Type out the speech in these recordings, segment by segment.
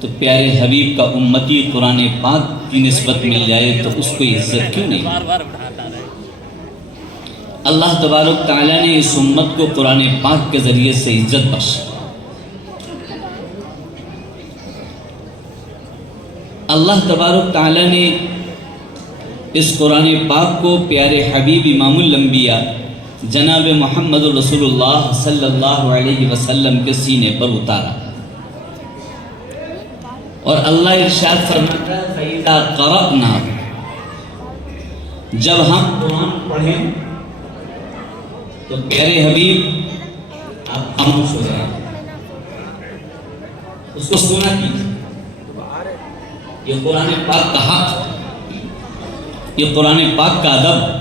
تو پیارے حبیب کا امتی قرآن پاک کی نسبت مل جائے تو اس کو عزت کیوں نہیں؟ اللہ تبارک تعالیٰ نے اس امت کو قرآن پاک کے ذریعے سے عزت بخشی۔ اللہ تبارک تعالیٰ نے اس قرآن پاک کو پیارے حبیب امام الانبیاء جناب محمد رسول اللہ صلی اللہ علیہ وسلم کے سینے پر اتارا، اور اللہ ارشاد فرماتا ہے فَإِذَا قَرَأْنَا، جب ہم قرآن پڑھیں تو پیارے حبیب آپ خاموش ہو جائیں، اس کو سنا کیجیے۔ یہ قرآن پاک کا حق، یہ قرآن پاک کا ادب۔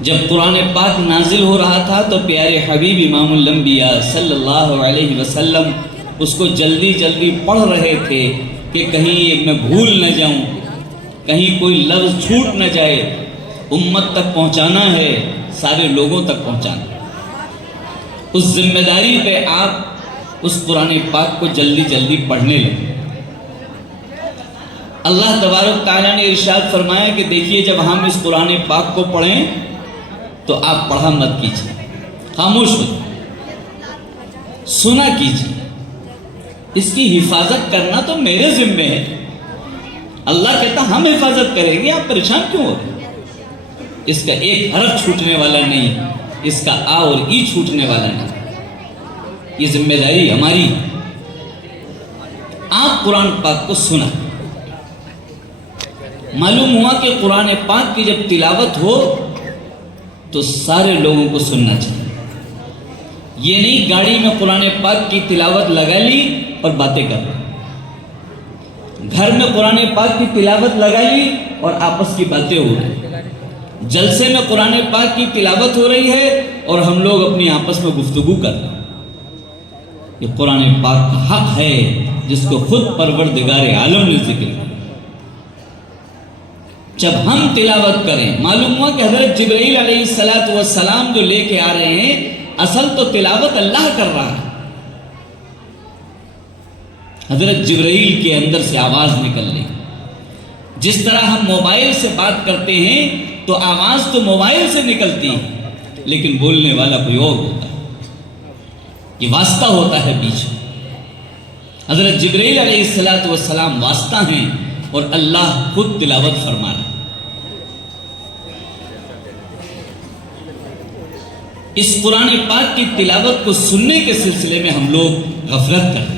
جب قرآن پاک نازل ہو رہا تھا تو پیارے حبیب امام الانبیاء صلی اللہ علیہ وسلم اس کو جلدی جلدی پڑھ رہے تھے کہ کہیں میں بھول نہ جاؤں، کہیں کوئی لفظ چھوٹ نہ جائے، امت تک پہنچانا ہے، سارے لوگوں تک پہنچانا۔ اس ذمہ داری پہ آپ اس قرآن پاک کو جلدی جلدی پڑھنے لگے۔ اللہ تبارک تعالیٰ نے ارشاد فرمایا کہ دیکھیے جب ہم اس قرآن پاک کو پڑھیں تو آپ پڑھا مت کیجیے، خاموش ہو، سنا کیجیے۔ اس کی حفاظت کرنا تو میرے ذمہ ہے۔ اللہ کہتا ہم حفاظت کریں گے، آپ پریشان کیوں ہو؟ اس کا ایک حرف چھوٹنے والا نہیں، اس کا آ اور ای چھوٹنے والا نہیں۔ یہ ذمہ داری ہماری۔ آپ قرآن پاک کو سنا۔ معلوم ہوا کہ قرآن پاک کی جب تلاوت ہو تو سارے لوگوں کو سننا چاہیے۔ یہ نہیں گاڑی میں قرآن پاک کی تلاوت لگا لی اور باتیں کر رہے، گھر میں قرآن پاک کی تلاوت لگا لی اور آپس کی باتیں ہو رہی، جلسے میں قرآن پاک کی تلاوت ہو رہی ہے اور ہم لوگ اپنی آپس میں گفتگو کر رہے ہیں۔ یہ قرآن پاک کا حق ہے جس کو خود پروردگار عالم نے ذکر کیا۔ جب ہم تلاوت کریں، معلوم ہوا کہ حضرت جبرائیل علیہ السلام جو لے کے آ رہے ہیں، اصل تو تلاوت اللہ کر رہا ہے۔ حضرت جبرائیل کے اندر سے آواز نکل رہی۔ جس طرح ہم موبائل سے بات کرتے ہیں تو آواز تو موبائل سے نکلتی ہے، لیکن بولنے والا کوئی اور ہوتا ہے، یہ واسطہ ہوتا ہے بیچ میں۔ حضرت جبرائیل علیہ السلام واسطہ ہیں اور اللہ خود تلاوت فرما رہے ہیں۔ اس قرآن پاک کی تلاوت کو سننے کے سلسلے میں ہم لوگ غفلت کر رہے ہیں۔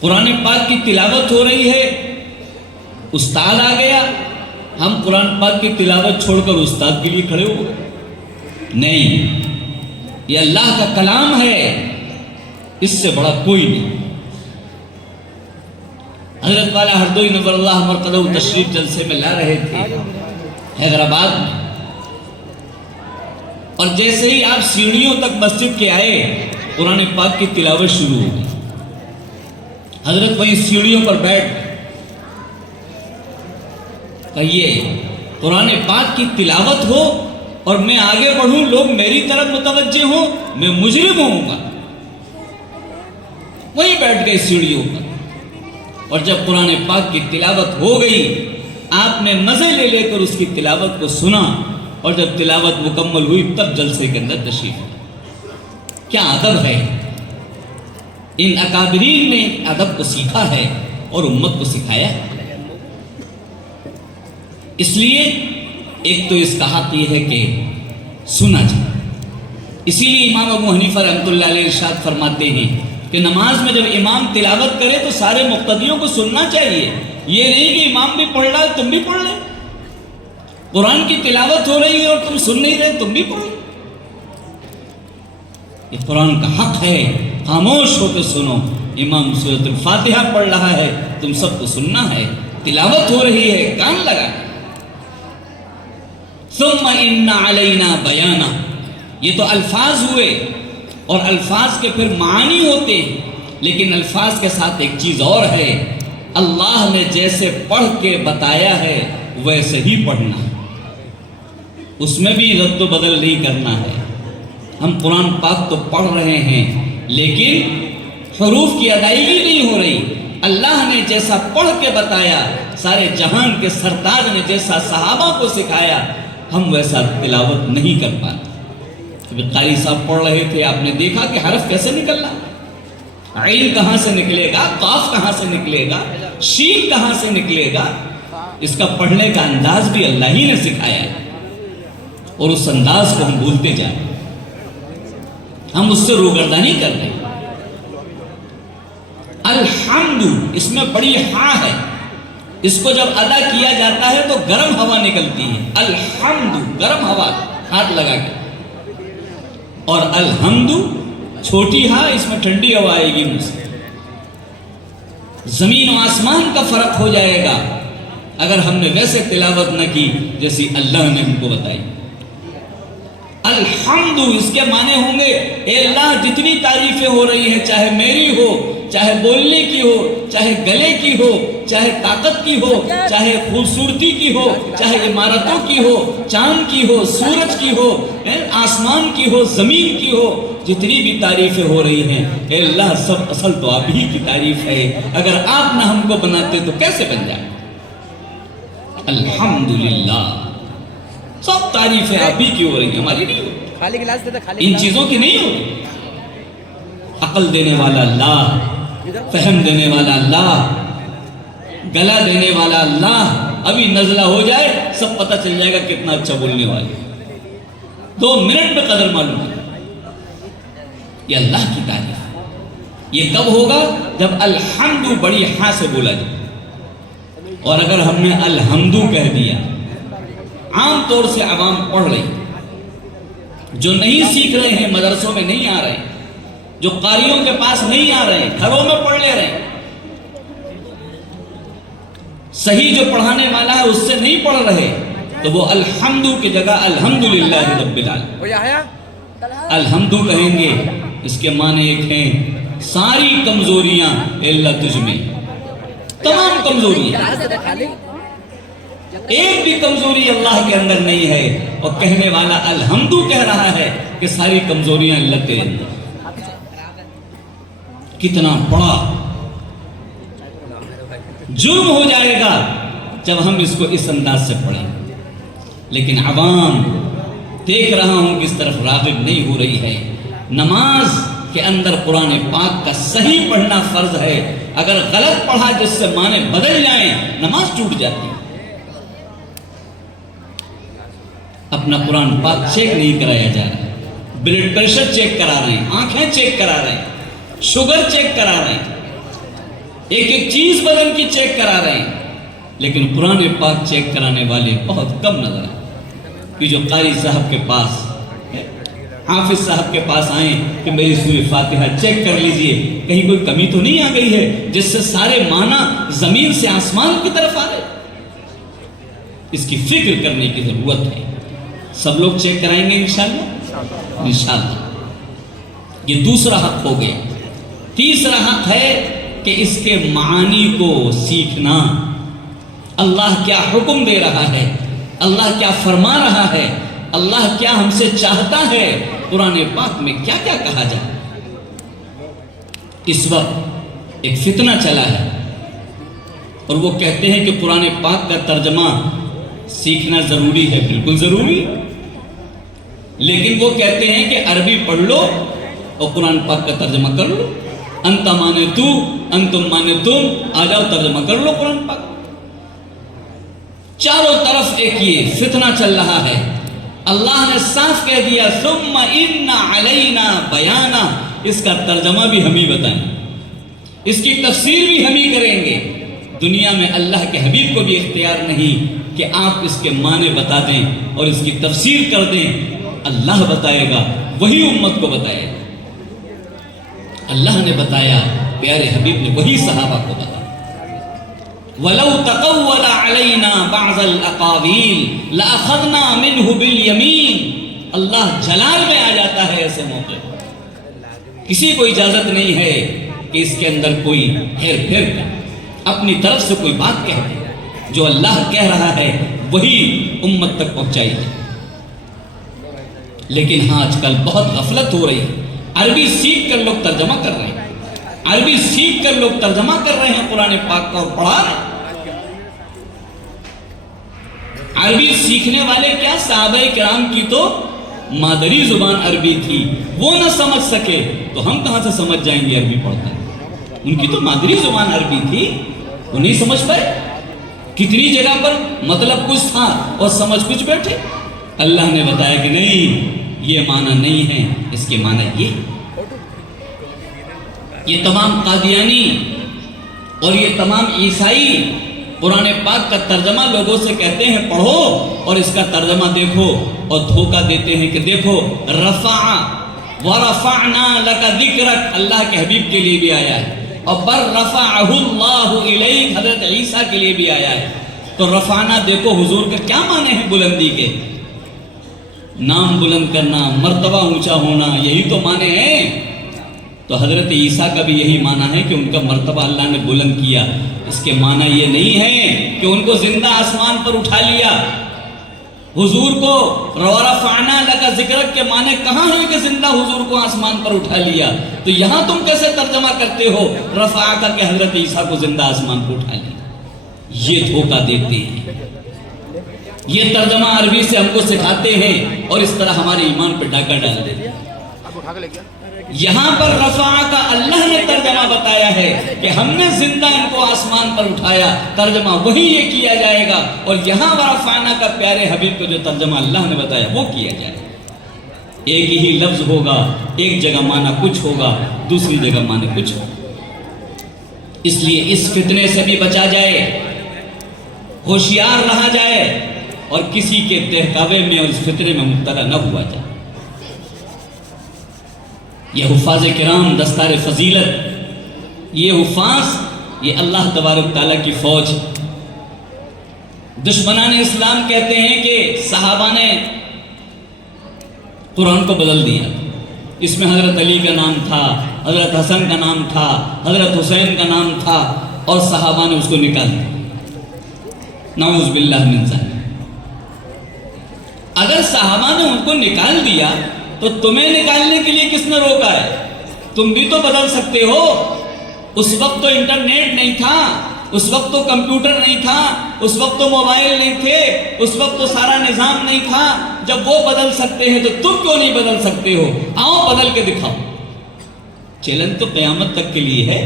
قرآن پاک کی تلاوت ہو رہی ہے، استاد آ گیا، ہم قرآن پاک کی تلاوت چھوڑ کر استاد کے لیے کھڑے ہو گئے؟ نہیں، یہ اللہ کا کلام ہے، اس سے بڑا کوئی نہیں۔ حضرت والا ہردوئی نور اللہ مرقدہ تشریف جلسے میں لا رہے تھے حیدرآباد میں، اور جیسے ہی آپ سیڑھیوں تک مسجد کے آئے قرآن پاک کی تلاوت شروع ہو گئی۔ حضرت وہیں سیڑھیوں پر بیٹھ کہیے قرآن پاک کی تلاوت ہو اور میں آگے بڑھوں، لوگ میری طرف متوجہ ہوں، میں مجرم ہوں گا۔ وہیں بیٹھ گئے سیڑھیوں پر، اور جب قرآن پاک کی تلاوت ہو گئی آپ نے مزے لے لے کر اس کی تلاوت کو سنا، اور جب تلاوت مکمل ہوئی تب جلسے کے اندر تشریف لایا۔ کیا ادب ہے! ان اکابرین نے ادب کو سیکھا ہے اور امت کو سکھایا ہے۔ اس لیے ایک تو اس کا حق یہ ہے کہ سنا جائے۔ اسی لیے امام ابو حنیفہ رحمۃ اللہ علیہ ارشاد فرماتے ہیں کہ نماز میں جب امام تلاوت کرے تو سارے مقتدیوں کو سننا چاہیے، یہ نہیں کہ امام بھی پڑھ رہا ہے تم بھی پڑھ لیں۔ قرآن کی تلاوت ہو رہی ہے اور تم سن نہیں رہے، تم بھی پڑھو۔ یہ قرآن کا حق ہے، خاموش ہو کے سنو۔ امام سورۃ الفاتحہ پڑھ رہا ہے، تم سب کو سننا ہے، تلاوت ہو رہی ہے، کان لگا۔ ثم ان علینا بیانا، یہ تو الفاظ ہوئے، اور الفاظ کے پھر معانی ہوتے ہیں، لیکن الفاظ کے ساتھ ایک چیز اور ہے، اللہ نے جیسے پڑھ کے بتایا ہے ویسے ہی پڑھنا ہے، اس میں بھی رد و بدل نہیں کرنا ہے۔ ہم قرآن پاک تو پڑھ رہے ہیں، لیکن حروف کی ادائیگی نہیں ہو رہی. اللہ نے جیسا پڑھ کے بتایا، سارے جہان کے سرتاج نے جیسا صحابہ کو سکھایا، ہم ویسا تلاوت نہیں کر پاتے. قاری صاحب پڑھ رہے تھے، آپ نے دیکھا کہ حرف کیسے نکل رہا، عین کہاں سے نکلے گا، قاف کہاں سے نکلے گا، شین کہاں سے نکلے گا. اس کا پڑھنے کا انداز بھی اللہ ہی نے سکھایا ہے، اور اس انداز کو ہم بھولتے جا رہے ہیں، ہم اس سے روگردانی کر رہے ہیں. الحمد، اس میں بڑی ہاں ہے، اس کو جب ادا کیا جاتا ہے تو گرم ہوا نکلتی ہے. الحمد، گرم ہوا ہاتھ لگا کے. اور الحمد چھوٹی ہاں، اس میں ٹھنڈی ہوا آئے گی منہ سے. زمین و آسمان کا فرق ہو جائے گا اگر ہم نے ویسے تلاوت نہ کی جیسی اللہ نے ہم کو بتائی. الحمد، اس کے معنی ہوں گے اے اللہ جتنی تعریفیں ہو رہی ہیں، چاہے میری ہو، چاہے بولنے کی ہو، چاہے گلے کی ہو، چاہے طاقت کی ہو، چاہے خوبصورتی کی ہو، چاہے عمارتوں کی ہو، چاند کی ہو، سورج کی ہو، آسمان کی ہو، زمین کی ہو، جتنی بھی تعریفیں ہو رہی ہیں اے اللہ سب اصل تو آپ ہی کی تعریف ہے. اگر آپ نہ ہم کو بناتے تو کیسے بن جائے. الحمدللہ، سب تعریفیں آپ ہی کی ہو رہی ہیں، ہماری نہیں ہو رہی، ان چیزوں کی نہیں ہو رہی. عقل دینے والا اللہ، فہم دینے والا اللہ، گلا دینے والا اللہ. ابھی نزلہ ہو جائے سب پتہ چل جائے گا کتنا اچھا بولنے والے، 2 منٹ میں قدر معلوم ہے. یہ اللہ کی تعریف. یہ کب ہوگا؟ جب الحمد بڑی ہاں سے بولا جائے. اور اگر ہم نے الحمدو کہہ دیا، عام طور سے عوام پڑھ رہی، جو نہیں سیکھ رہے ہیں، مدرسوں میں نہیں آ رہے، جو قاریوں کے پاس نہیں آ رہے، گھروں میں پڑھ لے رہے، صحیح جو پڑھانے والا ہے اس سے نہیں پڑھ رہے، تو وہ الحمدو کی جگہ الحمدللہ رب العالمین الحمدو کہیں گے. اس کے معنی ایک ہیں ساری کمزوریاں اے اللہ تجھ میں، تمام کمزوریاں، ایک بھی کمزوری اللہ کے اندر نہیں ہے. اور کہنے والا الحمدو کہہ رہا ہے کہ ساری کمزوریاں اللہ تیرے اندر. کتنا بڑا جرم ہو جائے گا جب ہم اس کو اس انداز سے پڑھیں. لیکن عوام دیکھ رہا ہوں کہ اس طرف راغب نہیں ہو رہی ہے. نماز کے اندر قرآن پاک کا صحیح پڑھنا فرض ہے. اگر غلط پڑھا جس سے معنی بدل جائیں نماز ٹوٹ جاتی. اپنا قرآن پاک چیک نہیں کرایا جا رہا، بلڈ پریشر چیک کرا رہے ہیں، آنکھیں چیک کرا رہے ہیں، شوگر چیک کرا رہے ہیں، ایک ایک چیز بدن کی چیک کرا رہے ہیں. لیکن قرآن پاک چیک کرانے والے بہت کم نظر آئے. کہ جو قاری صاحب کے پاس، حافظ صاحب کے پاس آئیں کہ میری سورہ فاتحہ چیک کر لیجئے، کہیں کوئی کمی تو نہیں آ گئی ہے جس سے سارے معنی زمین سے آسمان کی طرف آ رہے. اس کی فکر کرنے کی ضرورت ہے. سب لوگ چیک کرائیں گے انشاءاللہ انشاءاللہ. یہ دوسرا حق ہو گیا. تیسرا حق ہے کہ اس کے معانی کو سیکھنا. اللہ کیا حکم دے رہا ہے، اللہ کیا فرما رہا ہے، اللہ کیا ہم سے چاہتا ہے، قرآن پاک میں کیا کیا کہا جائے. اس وقت ایک فتنہ چلا ہے اور وہ کہتے ہیں کہ قرآن پاک کا ترجمہ سیکھنا ضروری ہے. بالکل ضروری، لیکن وہ کہتے ہیں کہ عربی پڑھ لو اور قرآن پاک کا ترجمہ کر لو. انت مانے تو، انتم مانے تم، آ جاؤ ترجمہ کر لو قرآن پاک. چاروں طرف ایک یہ فتنہ چل رہا ہے. اللہ نے صاف کہہ دیا ثم ان علینا بیانا، اس کا ترجمہ بھی ہم ہی بتائیں، اس کی تفسیر بھی ہم ہی کریں گے. دنیا میں اللہ کے حبیب کو بھی اختیار نہیں کہ آپ اس کے معنی بتا دیں اور اس کی تفسیر کر دیں. اللہ بتائے گا، وہی امت کو بتائے گا. اللہ نے بتایا، پیارے حبیب نے وہی صحابہ کو بتایا. وَلَوْ تَقَوَّلَ عَلَيْنَا بَعْضَ الْأَقَاوِيلِ لَأَخَذْنَا مِنْهُ بِالْيَمِينِ. اللہ جلال میں آ جاتا ہے ایسے موقع. کسی کو اجازت نہیں ہے کہ اس کے اندر کوئی ہیر پھیر کر اپنی طرف سے کوئی بات کہہ دے. جو اللہ کہہ رہا ہے وہی امت تک پہنچائی جائے. لیکن ہاں آج کل بہت غفلت ہو رہی ہے. عربی سیکھ کر لوگ ترجمہ کر رہے ہیں، عربی سیکھ کر لوگ ترجمہ کر رہے ہیں قرآن پاک کا اور پڑھا رہے ہیں۔ عربی سیکھنے والے کیا صحابہ کرام کی تو مادری زبان عربی تھی، وہ نہ سمجھ سکے تو ہم کہاں سے سمجھ جائیں گے عربی پڑھ کر؟ ان کی تو مادری زبان عربی تھی، وہ نہیں سمجھ پائے۔ کتنی جگہ پر مطلب کچھ تھا اور سمجھ کچھ بیٹھے۔ اللہ نے بتایا کہ نہیں، یہ معنی نہیں ہے، اس کے معنی یہ تمام قادیانی اور یہ تمام عیسائی قرآن پاک کا ترجمہ لوگوں سے کہتے ہیں پڑھو اور اس کا ترجمہ دیکھو، اور دھوکہ دیتے ہیں کہ دیکھو رفع ورفعنا لک ذکرک اللہ کے حبیب کے لیے بھی آیا ہے، اور بر رفعہ اللہ الیک حضرت عیسیٰ کے لیے بھی آیا ہے۔ تو رفعنا دیکھو حضور کا کیا معنی ہے بلندی کے؟ نام بلند کرنا، مرتبہ اونچا ہونا، یہی تو معنی ہے۔ تو حضرت عیسیٰ کا بھی یہی معنی ہے کہ ان کا مرتبہ اللہ نے بلند کیا۔ اس کے معنی یہ نہیں ہے کہ ان کو زندہ آسمان پر اٹھا لیا۔ حضور کو رفعنا لک ذکرک کے معنی کہاں ہے کہ زندہ حضور کو آسمان پر اٹھا لیا؟ تو یہاں تم کیسے ترجمہ کرتے ہو رفع کر کے حضرت عیسیٰ کو زندہ آسمان پر اٹھا لیا؟ یہ دھوکہ دیتے ہیں، یہ ترجمہ عربی سے ہم کو سکھاتے ہیں اور اس طرح ہمارے ایمان پہ ڈاکہ ڈال دیتے ہیں۔ یہاں پر رفع کا اللہ نے ترجمہ بتایا ہے کہ ہم نے زندہ ان کو آسمان پر اٹھایا، ترجمہ وہی یہ کیا جائے گا، اور یہاں ورفعنا کا پیارے حبیب کو جو ترجمہ اللہ نے بتایا وہ کیا جائے گا۔ ایک ہی لفظ ہوگا، ایک جگہ معنی کچھ ہوگا، دوسری جگہ معنی کچھ ہوگا۔ اس لیے اس فتنے سے بھی بچا جائے، ہوشیار رہا جائے اور کسی کے بہکاوے میں اور اس فتنے میں مبتلا نہ ہوا جائے۔ یہ حفاظ کرام دستار فضیلت، یہ حفاظ، یہ اللہ تبارک تعالیٰ کی فوج۔ دشمنان اسلام کہتے ہیں کہ صحابہ نے قرآن کو بدل دیا، اس میں حضرت علی کا نام تھا، حضرت حسن کا نام تھا، حضرت حسین کا نام تھا، اور صحابہ نے اس کو نکال دیا۔ نعوذ باللہ من ذالک۔ اگر صحابہ نے ان کو نکال دیا تو تمہیں نکالنے کے لیے کس نے روکا ہے؟ تم بھی تو بدل سکتے ہو۔ اس وقت تو انٹرنیٹ نہیں تھا، اس وقت تو کمپیوٹر نہیں تھا، اس وقت تو موبائل نہیں تھے، اس وقت تو سارا نظام نہیں تھا۔ جب وہ بدل سکتے ہیں تو تم کیوں نہیں بدل سکتے ہو؟ آؤ بدل کے دکھاؤ۔ چیلنج تو قیامت تک کے لیے ہے۔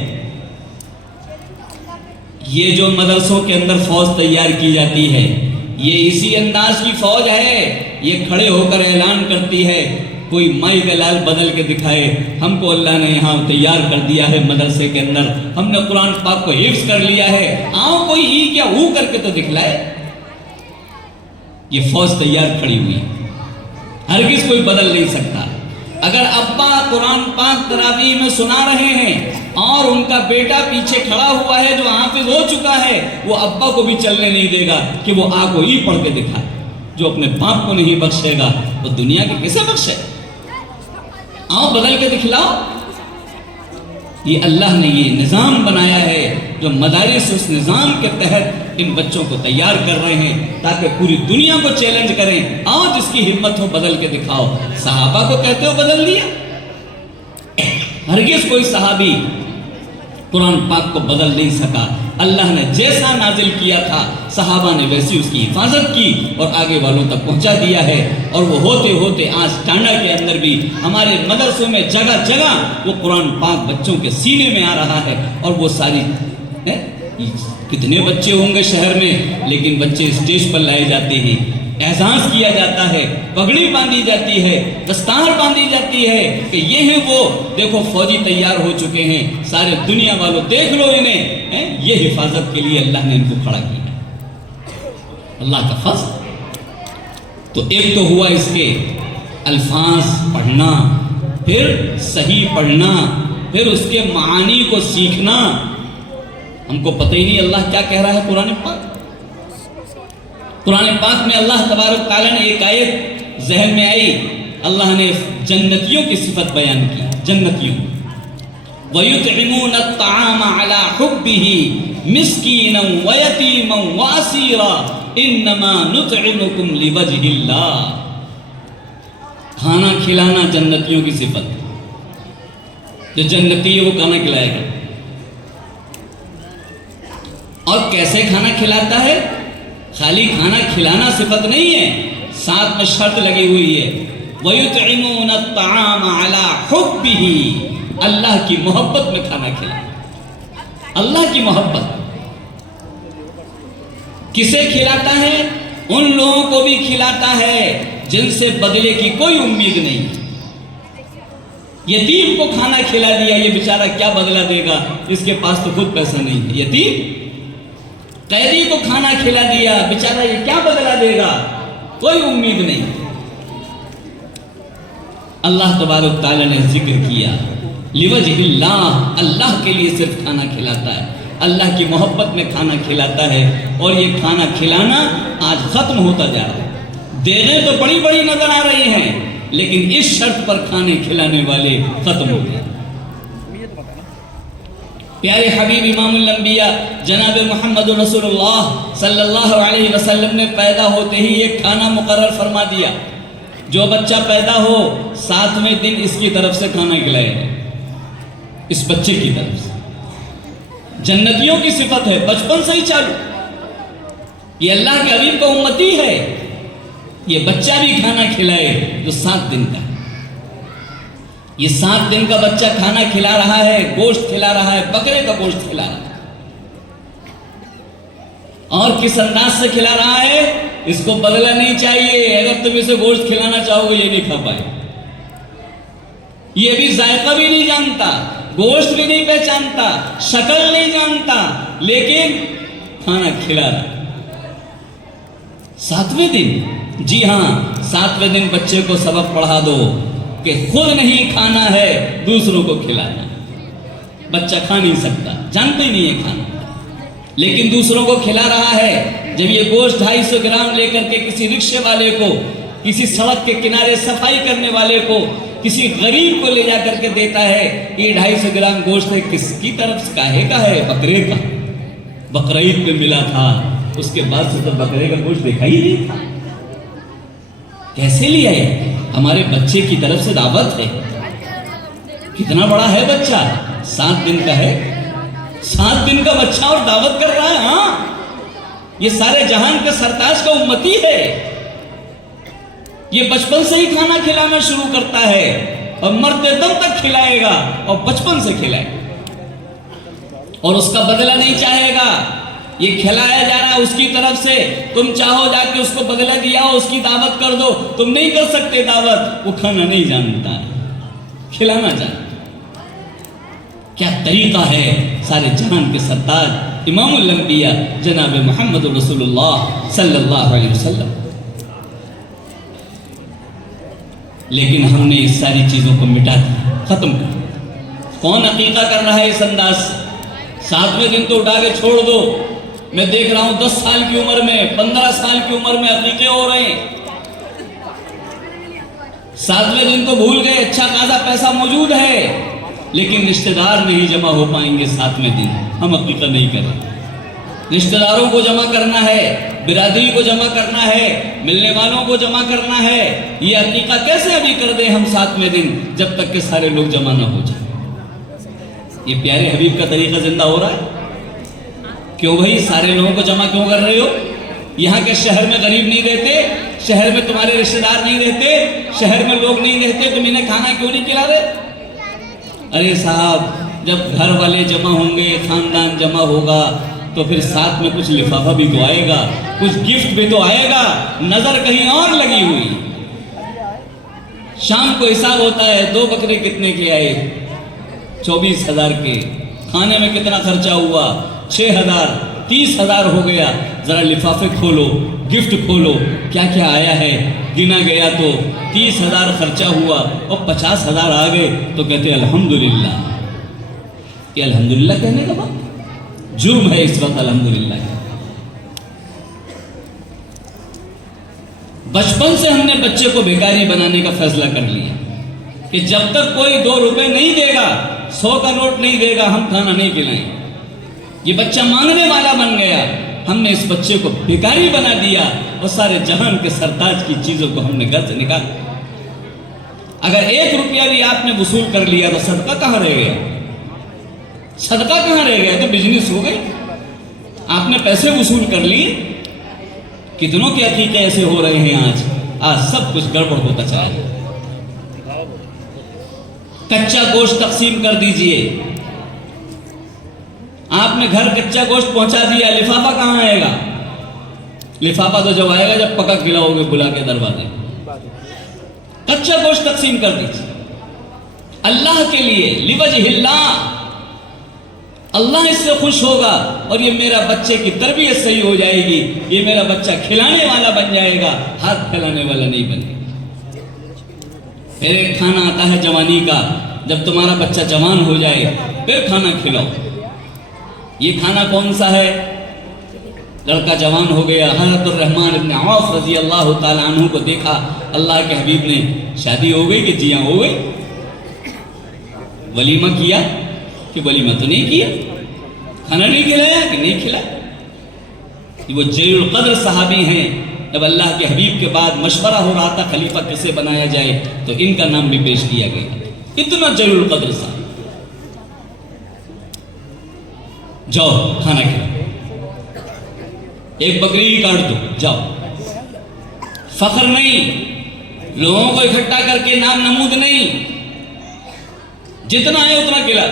یہ جو مدرسوں کے اندر فوج تیار کی جاتی ہے، یہ اسی انداز کی فوج ہے۔ یہ کھڑے ہو کر اعلان کرتی ہے، کوئی مائی کا لال بدل کے دکھائے، ہم کو اللہ نے یہاں تیار کر دیا ہے مدرسے کے اندر، ہم نے قرآن پاک کو حفظ کر لیا ہے، آؤ کوئی ای کیا او کر کے تو دکھلائے۔ یہ فوج تیار کھڑی ہوئی، ہرگز کوئی بدل نہیں سکتا۔ اگر ابا قرآن پاک تراویح میں سنا رہے ہیں اور ان کا بیٹا پیچھے کھڑا ہوا ہے جو حافظ ہو چکا ہے، وہ ابا کو بھی چلنے نہیں دے گا کہ وہ آ کو ای پڑھ کے دکھائے۔ جو اپنے باپ کو نہیں بخشے گا وہ دنیا کے کسے بخشے؟ آؤ بدل کے دکھلاؤ۔ یہ اللہ نے یہ نظام بنایا ہے جو مدارس اس نظام کے تحت ان بچوں کو تیار کر رہے ہیں تاکہ پوری دنیا کو چیلنج کریں، آؤ جس کی ہمت ہو بدل کے دکھاؤ۔ صحابہ کو کہتے ہو بدل دیا؟ ہرگز کوئی صحابی قرآن پاک کو بدل نہیں سکا۔ اللہ نے جیسا نازل کیا تھا صحابہ نے ویسی اس کی حفاظت کی اور آگے والوں تک پہنچا دیا ہے، اور وہ ہوتے ہوتے آج ٹانڈا کے اندر بھی ہمارے مدرسوں میں جگہ جگہ وہ قرآن پاک بچوں کے سینے میں آ رہا ہے۔ اور وہ ساری کتنے بچے ہوں گے شہر میں، لیکن بچے اسٹیج پر لائے جاتے ہیں، اعزاز کیا جاتا ہے، پگڑی باندھی جاتی ہے، دستار باندھی جاتی ہے کہ یہ ہیں وہ، دیکھو فوجی تیار ہو چکے ہیں، سارے دنیا والوں دیکھ لو انہیں۔ یہ حفاظت کے لیے اللہ نے ان کو کھڑا کیا، اللہ کا فضل۔ تو ایک تو ہوا اس کے الفاظ پڑھنا، پھر صحیح پڑھنا، پھر اس کے معانی کو سیکھنا۔ ہم کو پتہ ہی نہیں اللہ کیا کہہ رہا ہے قرآن پاک۔ قرآن پاک میں اللہ تبارک تعالیٰ نے ایک آیت ذہن میں آئی، اللہ نے جنتیوں کی صفت بیان کی، جنتیوں۔ وَيُطْعِمُونَ الطَّعَامَ عَلَى حُبِّهِ مِسْكِينًا وَيَتِيمًا وَأَسِيرًا إِنَّمَا نُطْعِمُكُمْ لِوَجْهِ اللَّهِ۔ کھانا کھلانا جنتیوں کی صفت، جو جنتی ہے وہ کھانا کھلائے گا. اور کیسے کھانا کھلاتا ہے؟ خالی کھانا کھلانا صفت نہیں ہے، ساتھ میں شرط لگی ہوئی ہے، وَيُطْعِمُونَ الطَّعَامَ عَلَىٰ حُبِّهِ، اللہ کی محبت میں کھانا کھلانا. اللہ کی محبت کسے کھلاتا ہے؟ ان لوگوں کو بھی کھلاتا ہے جن سے بدلے کی کوئی امید نہیں. یتیم کو کھانا کھلا دیا، یہ بیچارہ کیا بدلہ دے گا، اس کے پاس تو خود پیسہ نہیں ہے. یتیم قیدی کو کھانا کھلا دیا، بیچارہ یہ کیا بدلہ دے گا، کوئی امید نہیں. اللہ تبارک تعالیٰ نے ذکر کیا لوجہ اللہ، اللہ کے لیے صرف کھانا کھلاتا ہے، اللہ کی محبت میں کھانا کھلاتا ہے. اور یہ کھانا کھلانا آج ختم ہوتا جا رہا ہے. دیغیں تو بڑی بڑی نظر آ رہی ہیں، لیکن اس شرط پر کھانے کھلانے والے ختم ہو گئے. پیارے حبیب امام الانبیاء جناب محمد رسول اللہ صلی اللہ علیہ وسلم نے پیدا ہوتے ہی ایک کھانا مقرر فرما دیا، جو بچہ پیدا ہو 7ویں دن اس کی طرف سے کھانا کھلائے گا، اس بچے کی طرف سے. جنتیوں کی صفت ہے، بچپن سے ہی چالو. یہ اللہ کے حبیب کا امتی ہے، یہ بچہ بھی کھانا کھلائے جو 7 دن کا. یہ 7 دن کا بچہ کھانا کھلا رہا ہے، گوشت کھلا رہا ہے، بکرے کا گوشت کھلا رہا ہے. اور کس انداز سے کھلا رہا ہے؟ اس کو بدلہ نہیں چاہیے. اگر تم اسے گوشت کھلانا چاہو گے یہ نہیں کھا پائے، یہ بھی ذائقہ بھی نہیں جانتا، گوشت بھی نہیں پہچانتا، شکل نہیں جانتا، لیکن کھانا کھلا رہا. 7ویں دن، جی ہاں 7ویں دن بچے کو سبق پڑھا دو کہ خود نہیں کھانا ہے، دوسروں کو کھلانا. بچہ کھا نہیں سکتا، جانتا ہی نہیں ہے کھانا، لیکن دوسروں کو کھلا رہا ہے. جب یہ گوشت 250 گرام لے کر کے کسی رکشے والے کو، کسی سڑک کے کنارے صفائی کرنے والے کو، کسی غریب کو لے جا کر کے دیتا ہے، یہ 250 گرام گوشت ہے، کس کی طرف سے کاہے کا ہے؟ بکرے کا. بقرعید میں ملا تھا، اس کے بعد سے تو بکرے کا گوشت دیکھا ہی نہیں تھا. کیسے لیا ہے؟ ہمارے بچے کی طرف سے دعوت ہے. کتنا بڑا ہے بچہ؟ 7 دن کا ہے. 7 دن کا بچہ اور دعوت کر رہا ہے. ہاں، یہ سارے جہان کے سرتاج کا امتی ہے. یہ بچپن سے ہی کھانا کھلانا شروع کرتا ہے اور مرتے دم تک کھلائے گا، اور بچپن سے کھلائے گا، اور اس کا بدلہ نہیں چاہے گا. یہ کھلایا جا رہا ہے اس کی طرف سے. تم چاہو جا کے اس کو بدلہ دیا ہو، اس کی دعوت کر دو، تم نہیں کر سکتے دعوت. وہ کھانا نہیں جانتا ہے، کھلانا جانتا. کیا طریقہ ہے سارے جہان کے سرتاج امام الانبیاء جناب محمد رسول اللہ صلی اللہ علیہ وسلم. لیکن ہم نے اس ساری چیزوں کو مٹا دیا، ختم کر دیا. کون عقیقہ کر رہا ہے اس انداز سے؟ 7ویں دن تو اٹھا کے چھوڑ دو. میں دیکھ رہا ہوں 10 سال کی عمر میں، 15 سال کی عمر میں عقیقے ہو رہے ہیں. 7ویں دن تو بھول گئے، اچھا خاصا پیسہ موجود ہے، لیکن رشتہ دار نہیں جمع ہو پائیں گے 7ویں دن. ہم عقیقہ نہیں کریں. رشتہ داروں کو جمع کرنا ہے، برادری کو جمع کرنا ہے، ملنے والوں کو جمع کرنا ہے. یہ عقیقہ کیسے ابھی کر دیں ہم 7ویں دن، جب تک کہ سارے لوگ جمع نہ ہو جائیں؟ یہ پیارے حبیب کا طریقہ زندہ ہو رہا ہے. کیوں بھائی سارے لوگوں کو جمع کیوں کر رہے ہو؟ یہاں کے شہر میں غریب نہیں رہتے، شہر میں تمہارے رشتہ دار نہیں رہتے، شہر میں لوگ نہیں رہتے، تم انہیں کھانا کیوں نہیں کھلا رہے؟ ارے صاحب، جب گھر والے جمع ہوں گے، خاندان جمع ہوگا، تو پھر ساتھ میں کچھ لفافہ بھی تو آئے گا، کچھ گفٹ بھی تو آئے گا. نظر کہیں اور لگی ہوئی. شام کو حساب ہوتا ہے، 2 بکرے کتنے کے آئے؟ 24,000 کے. کھانے میں کتنا خرچہ ہوا؟ 6,000. 30,000 ہو گیا. ذرا لفافے کھولو، گفٹ کھولو، کیا کیا آیا ہے. گنا گیا تو 30,000 خرچہ ہوا اور 50,000 آ گئے تو کہتے الحمدللہ. یہ الحمدللہ کہنے کا بات جرم ہے اس وقت. الحمدللہ بچپن سے ہم نے بچے کو بھیکاری بنانے کا فیصلہ کر لیا کہ جب تک کوئی 2 روپے نہیں دے گا، 100 کا نوٹ نہیں دے گا، ہم کھانا نہیں کھلائیں. یہ بچہ مانگنے والا بن گیا. ہم نے اس بچے کو بھیکاری بنا دیا اور سارے جہان کے سرتاج کی چیزوں کو ہم نے گھر سے نکالا. اگر 1 روپیہ بھی آپ نے وصول کر لیا تو صدقہ کہاں رہ گیا؟ صدقہ کہاں رہ گیا؟ تو بزنس ہو گئی. آپ نے پیسے وصول کر لیے. کتنوں کے عقیقے ایسے ہو رہے ہیں آج سب کچھ گڑبڑ ہوتا چلا ہے. کچا گوشت تقسیم کر دیجئے. آپ نے گھر کچا گوشت پہنچا دیا، لفافہ کہاں آئے گا؟ لفافہ تو جب آئے گا جب پکا کھلاؤ گے بلا کے دروازے. کچا گوشت تقسیم کر دیجئے اللہ کے لیے، لوجہ اللہ. اللہ اس سے خوش ہوگا اور یہ میرا بچے کی تربیت صحیح ہو جائے گی. یہ میرا بچہ کھلانے والا بن جائے گا، ہاتھ پھیلانے والا نہیں بنے گا. پھر ایک کھانا آتا ہے جوانی کا. جب تمہارا بچہ جوان ہو جائے پھر کھانا کھلاؤ. یہ کھانا کون سا ہے؟ لڑکا جوان ہو گیا. حضرت الرحمن ابن عوف رضی اللہ تعالیٰ عنہ کو دیکھا. اللہ کے حبیب نے شادی ہو گئی کہ جی ہاں ہو گئی. ولیمہ کیا کہ ولیمہ تو نہیں کیا. کھانا نہیں کھلایا کہ نہیں کھلایا. وہ جلیل القدر صحابی ہیں. جب اللہ کے حبیب کے بعد مشورہ ہو رہا تھا خلیفہ کسے بنایا جائے تو ان کا نام بھی پیش کیا گیا. اتنا جلیل القدر صاحب. جاؤ کھانا کھلاؤ. ایک بکری کاٹ دو، جاؤ. فخر نہیں، لوگوں کو اکٹھا کر کے نام نمود نہیں، جتنا ہے اتنا کھلا.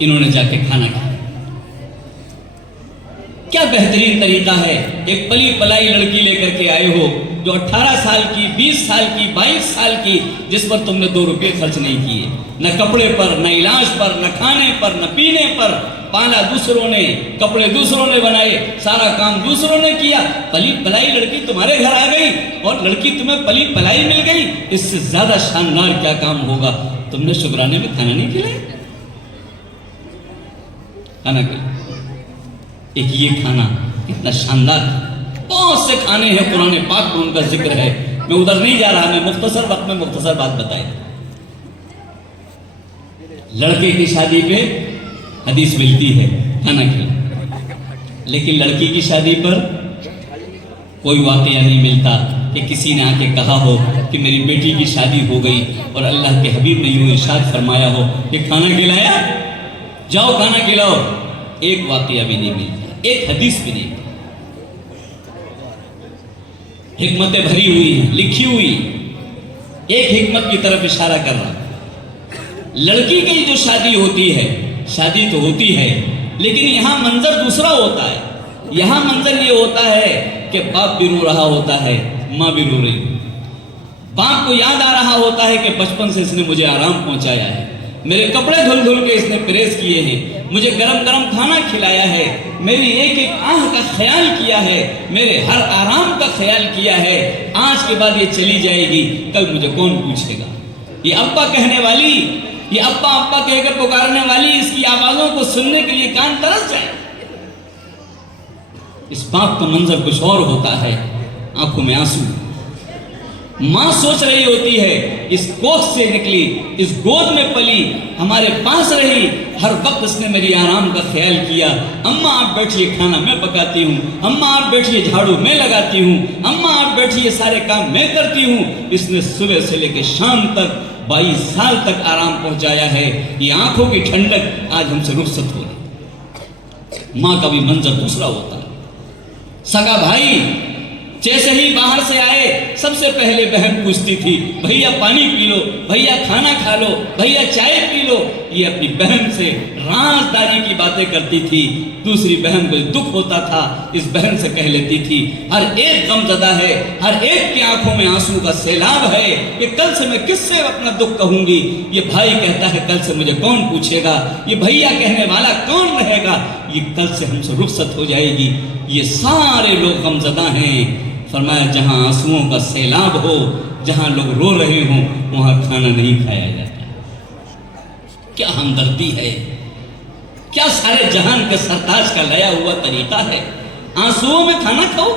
انہوں نے جا کے کھانا کھایا. کیا بہترین طریقہ ہے. ایک پلی پلائی لڑکی لے کر کے آئے ہو جو 18 سال کی، 20 سال کی، 22 سال کی، جس پر تم نے 2 روپے خرچ نہیں کیے، نہ کپڑے پر، نہ علاج پر، نہ کھانے پر، نہ پینے پر. پالا دوسروں نے، کپڑے دوسروں نے بنائے، سارا کام دوسروں نے کیا. پلی پلائی لڑکی تمہارے گھر آ گئی اور لڑکی تمہیں پلی پلائی مل گئی. اس سے زیادہ شاندار کیا کام ہوگا؟ تم نے شکرانے میں کھانا نہیں کھلایا. کھانا کھلایا. ایک یہ کھانا کتنا شاندار. بہت سے کھانے ہیں قرآن پاک میں ان کا ذکر ہے. میں ادھر نہیں جا رہا، میں مختصر وقت میں مختصر بات بتائی. لڑکے کی شادی پہ حدیث ملتی ہے کھانا کھلاؤ، لیکن لڑکی کی شادی پر کوئی واقعہ نہیں ملتا کہ کسی نے آ کے کہا ہو کہ میری بیٹی کی شادی ہو گئی اور اللہ کے حبیب نے یوں ارشاد فرمایا ہو کہ کھانا کھلایا، جاؤ کھانا کھلاؤ. ایک واقعہ بھی نہیں ملتا، ایک حدیث بھی نہیں. حکمتیں بھری ہوئی ہیں، لکھی ہوئی. ایک حکمت کی طرف اشارہ کر رہا. لڑکی کی جو شادی ہوتی ہے، شادی تو ہوتی ہے لیکن یہاں منظر دوسرا ہوتا ہے. یہاں منظر یہ ہوتا ہے کہ باپ بھی رو رہا ہوتا ہے، ماں بھی رو رہی. باپ کو یاد آ رہا ہوتا ہے کہ بچپن سے اس نے مجھے آرام پہنچایا ہے، میرے کپڑے دھل دھل کے اس نے پریس کیے ہیں، مجھے گرم گرم کھانا کھلایا ہے، میری ایک ایک آہ کا خیال کیا ہے، میرے ہر آرام کا خیال کیا ہے. آج کے بعد یہ چلی جائے گی، کل مجھے کون پوچھے گا؟ یہ ابا کہنے والی، یہ ابا ابا کہہ کر پکارنے والی، اس کی آوازوں کو سننے کے لیے کان ترس جائے. اس باپ کا منظر کچھ اور ہوتا ہے، آنکھوں میں آنسو. ماں سوچ رہی ہوتی ہے اس کوکھ سے نکلی، اس گود میں پلی، ہمارے پاس رہی، ہر وقت اس نے میری آرام کا خیال کیا. اماں آپ بیٹھیے کھانا میں پکاتی ہوں، اماں آپ بیٹھیے جھاڑو میں لگاتی ہوں، اماں آپ بیٹھیے سارے کام میں کرتی ہوں. اس نے صبح سے لے کے شام تک 22 سال تک آرام پہنچایا ہے. یہ آنکھوں کی ٹھنڈک آج ہم سے رخصت ہو رہی. ماں کا بھی منظر دوسرا ہوتا ہے. سگا بھائی جیسے ہی باہر سے آئے سب سے پہلے بہن پوچھتی تھی بھیا پانی پی لو، بھیا کھانا کھا لو، بھیا چائے پی لو. یہ اپنی بہن سے رازداری کی باتیں کرتی تھی. دوسری بہن کو دکھ ہوتا تھا، اس بہن سے کہہ لیتی تھی. ہر ایک غم زدہ ہے، ہر ایک کی آنکھوں میں آنسو کا سیلاب ہے کہ کل سے میں کس سے اپنا دکھ کہوں گی. یہ بھائی کہتا ہے کل سے مجھے کون پوچھے گا، یہ بھیا کہنے والا کون رہے گا، یہ کل سے ہم سے رخصت ہو جائے گی. یہ سارے لوگ غم زدہ ہیں. فرمایا جہاں آنسوؤں کا سیلاب ہو، جہاں لوگ رو رہے ہوں، وہاں کھانا نہیں کھایا جاتا. کیا ہمدردی ہے، کیا سارے جہان کے سرتاج کا لیا ہوا طریقہ ہے. آنسوؤں میں کھانا کھاؤ.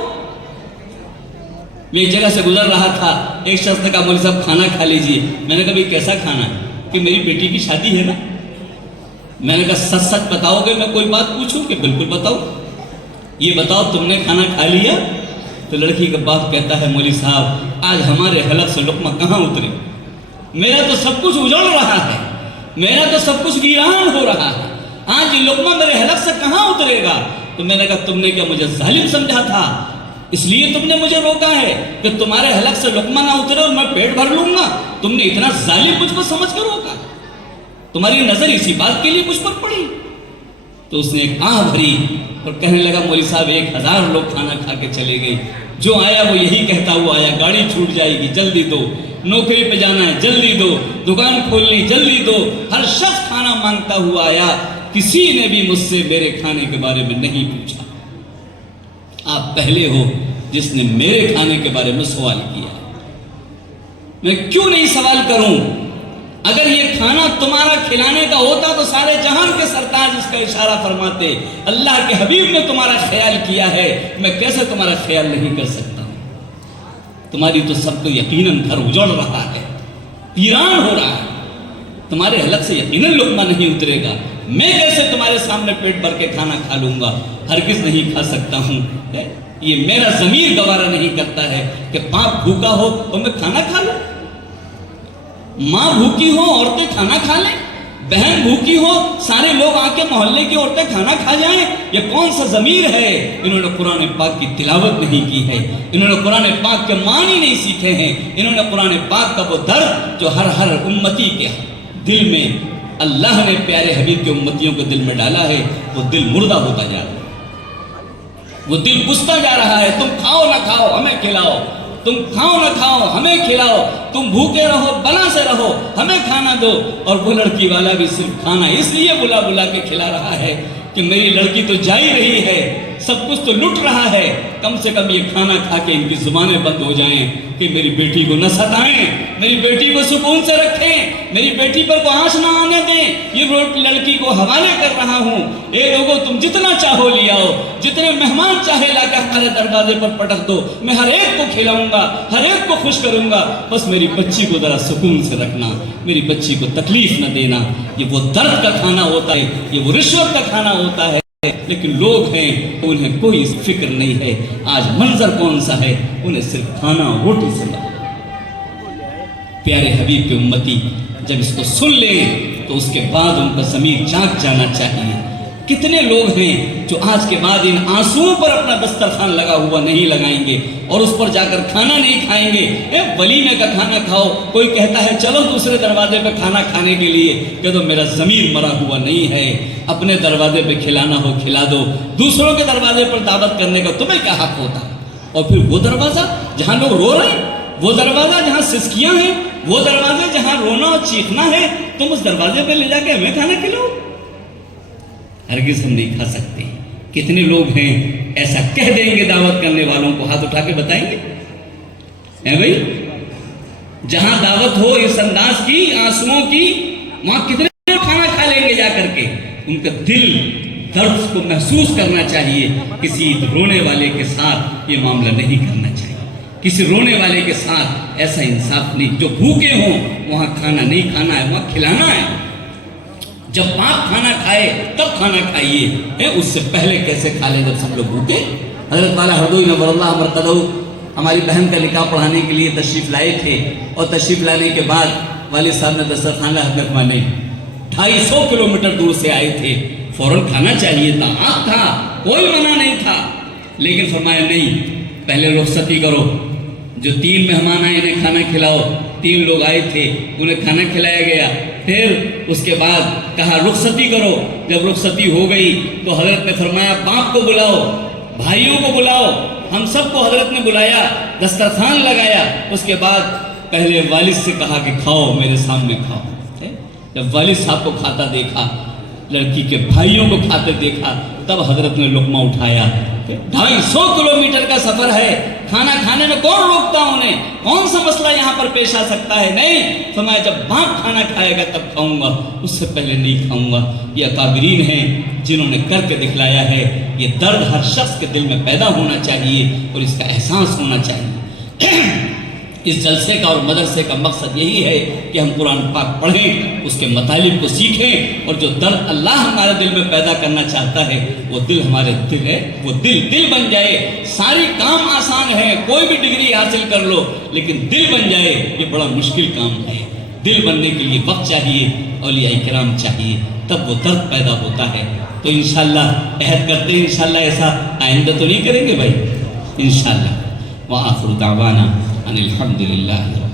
میں ایک جگہ سے گزر رہا تھا، ایک شخص نے کہا مولوی صاحب کھانا کھا لیجیے. میں نے کہا بھئی کیسا کھانا ہے؟ کہ میری بیٹی کی شادی ہے نا. میں نے کہا سچ سچ بتاؤ گے میں کوئی بات پوچھوں؟ کہ بالکل بتاؤ. یہ بتاؤ تم نے کھانا کھا لیا؟ تو لڑکی کا باپ کہتا ہے مولوی صاحب آج ہمارے حلق سے لقمہ کہاں اترے؟ میرا تو سب کچھ اجڑ رہا ہے، میرا تو سب کچھ ویران ہو رہا ہے، آج یہ لقمہ میرے حلق سے کہاں اترے گا؟ تو میں نے کہا تم نے کیا مجھے ظالم سمجھا تھا؟ اس لیے تم نے مجھے روکا ہے کہ تمہارے حلق سے لقمہ نہ اترے اور میں پیٹ بھر لوں گا؟ تم نے اتنا ظالم مجھ کو سمجھ کر روکا، تمہاری نظر اسی بات کے لیے مجھ پر پڑی۔ تو اس نے ایک آہ بھری اور کہنے لگا مولوی صاحب 1000 لوگ کھانا کھا کے چلے گئے، جو آیا وہ یہی کہتا ہوا آیا، گاڑی چھوٹ جائے گی جلدی دو، نوکری پہ جانا ہے جلدی دو، دکان کھولنی جلدی دو، ہر شخص کھانا مانگتا ہوا آیا، کسی نے بھی مجھ سے میرے کھانے کے بارے میں نہیں پوچھا۔ آپ پہلے ہو جس نے میرے کھانے کے بارے میں سوال کیا، میں کیوں نہیں سوال کروں؟ اگر یہ کھانا تمہارا کھلانے کا ہوتا تو سارے جہان کے سرتاج اس کا اشارہ فرماتے، اللہ کے حبیب نے تمہارا خیال کیا ہے، میں کیسے تمہارا خیال نہیں کر سکتا ہوں؟ تمہاری تو سب کو یقیناً گھر اجڑ رہا ہے، ویران ہو رہا ہے، تمہارے حلق سے یقیناً لقمہ نہیں اترے گا، میں کیسے تمہارے سامنے پیٹ بھر کے کھانا کھا لوں گا؟ ہرگز نہیں کھا سکتا ہوں۔ یہ میرا ضمیر گوارا نہیں کرتا ہے کہ باپ بھوکا ہو اور میں کھانا کھا لوں، ماں بھوکی ہو عورتیں کھانا کھا لیں، بہن بھوکی ہو سارے لوگ آ کے محلے کی عورتیں کھانا کھا جائیں، یہ کون سا ضمیر ہے؟ انہوں نے قرآن پاک کی تلاوت نہیں کی ہے، انہوں نے قرآن پاک کے معنی نہیں سیکھے ہیں، انہوں نے قرآن پاک کا وہ درد جو ہر امتی کے دل میں اللہ نے پیارے حبیب کے امتیوں کے دل میں ڈالا ہے، وہ دل مردہ ہوتا جا رہا ہے، وہ دل بجھتا جا رہا ہے۔ تم کھاؤ نہ کھاؤ ہمیں کھلاؤ، تم کھاؤ نہ کھاؤ ہمیں کھلاؤ، تم بھوکے رہو بلا سے رہو ہمیں کھانا دو۔ اور وہ لڑکی والا بھی صرف کھانا اس لیے بلا بلا کے کھلا رہا ہے کہ میری لڑکی تو جا ہی رہی ہے، سب کچھ تو لٹ رہا ہے، کم سے کم یہ کھانا کھا کے ان کی زبانیں بند ہو جائیں کہ میری بیٹی کو نہ ستائیں، میری بیٹی کو سکون سے رکھیں، میری بیٹی پر کو آنچ نہ آنے دیں، یہ لڑکی کو حوالے کر رہا ہوں۔ اے لوگوں تم جتنا چاہو لے آؤ، جتنے مہمان چاہے لا کے ہمارے دروازے پر پٹک دو، میں ہر ایک کو کھلاؤں گا، ہر ایک کو خوش کروں گا، بس میری بچی کو ذرا سکون سے رکھنا، میری بچی کو تکلیف نہ دینا۔ یہ وہ درد کا کھانا ہوتا ہے، یہ وہ رشوت کا کھانا ہوتا ہے، لیکن لوگ ہیں انہیں کوئی فکر نہیں ہے۔ آج منظر کون سا ہے؟ انہیں صرف کھانا اور روٹی سے لگا۔ پیارے حبیب کے امتی جب اس کو سن لیں تو اس کے بعد ان کا ضمیر جاگ جانا چاہیے۔ کتنے لوگ ہیں جو آج کے بعد ان آنسوؤں پر اپنا دسترخوان لگا ہوا نہیں لگائیں گے اور اس پر جا کر کھانا نہیں کھائیں گے؟ ولیمے کا کھانا کھاؤ، کوئی کہتا ہے چلو دوسرے دروازے پہ کھانا کھانے کے لیے، کہ تو میرا ضمیر مرا ہوا نہیں ہے، اپنے دروازے پہ کھلانا ہو کھلا دو، دوسروں کے دروازے پر دعوت کرنے کا تمہیں کیا حق ہوتا ہے؟ اور پھر وہ دروازہ جہاں لوگ رو رہے ہیں، وہ دروازہ جہاں سسکیاں ہیں، وہ دروازے جہاں رونا اور چیخنا ہے، تم اس دروازے پہ لے جا کے ہمیں کھانا کھلاؤ؟ ہرگز ہم نہیں کھا سکتے۔ کتنے لوگ ہیں ایسا کہہ دیں گے دعوت کرنے والوں کو؟ ہاتھ اٹھا کے بتائیں گے بھائی؟ جہاں دعوت ہو اس انداز کی، آنسوؤں کی، وہاں کتنے لوگ کھانا کھا لیں گے جا کر کے؟ ان کا دل درد کو محسوس کرنا چاہیے۔ کسی رونے والے کے ساتھ یہ معاملہ نہیں کرنا چاہیے، کسی رونے والے کے ساتھ ایسا انصاف نہیں۔ جو بھوکے ہوں وہاں کھانا نہیں کھانا ہے، وہاں کھلانا ہے۔ جب باپ کھانا کھائے تب کھانا کھائیے، اس سے پہلے کیسے کھا لیں جب سب لوگ بھوکے؟ حضرت والا ہردوئی نور اللہ مرتدہ ہماری بہن کا نکاح پڑھانے کے لیے تشریف لائے تھے، اور تشریف لانے کے بعد والد صاحب نے دسترخوان رکھ مانے، 250 کلومیٹر دور سے آئے تھے، فوراً کھانا چاہیے تھا، آپ تھا، کوئی منع نہیں تھا، لیکن فرمایا نہیں، پہلے رخصتی کرو، جو 3 مہمان آئے انہیں کھانا کھلاؤ۔ 3 لوگ آئے تھے، انہیں کھانا کھلایا گیا، پھر اس کے بعد کہا رخصتی کرو۔ جب رخصتی ہو گئی تو حضرت نے فرمایا باپ کو بلاؤ، بھائیوں کو بلاؤ، ہم سب کو حضرت نے بلایا، دسترخوان لگایا۔ اس کے بعد پہلے والد سے کہا کہ کھاؤ، میرے سامنے کھاؤ۔ جب والد صاحب کو کھاتا دیکھا، لڑکی کے بھائیوں کو کھاتے دیکھا، تب حضرت نے لقمہ اٹھایا۔ 250 کلومیٹر کا سفر ہے، کھانا کھانے میں کون روکتا انہیں؟ کون سا مسئلہ یہاں پر پیش آ سکتا ہے؟ نہیں، فرمایا جب باپ کھانا کھائے گا تب کھاؤں گا، اس سے پہلے نہیں کھاؤں گا۔ یہ اکابرین ہیں جنہوں نے کر کے دکھلایا ہے۔ یہ درد ہر شخص کے دل میں پیدا ہونا چاہیے اور اس کا احساس ہونا چاہیے۔ اس جلسے کا اور مدرسے کا مقصد یہی ہے کہ ہم قرآن پاک پڑھیں، اس کے مطالب کو سیکھیں، اور جو درد اللہ ہمارے دل میں پیدا کرنا چاہتا ہے وہ دل ہمارے دل ہے، وہ دل بن جائے۔ ساری کام آسان ہے، کوئی بھی ڈگری حاصل کر لو، لیکن دل بن جائے یہ بڑا مشکل کام ہے۔ دل بننے کے لیے وقت چاہیے، اولیاء کرام چاہیے، تب وہ درد پیدا ہوتا ہے۔ تو انشاءاللہ عہد کرتے ہیں، انشاءاللہ ایسا آئندہ تو نہیں کریں گے بھائی، انشاءاللہ۔ وآخر دعوانا ان الحمدللہ۔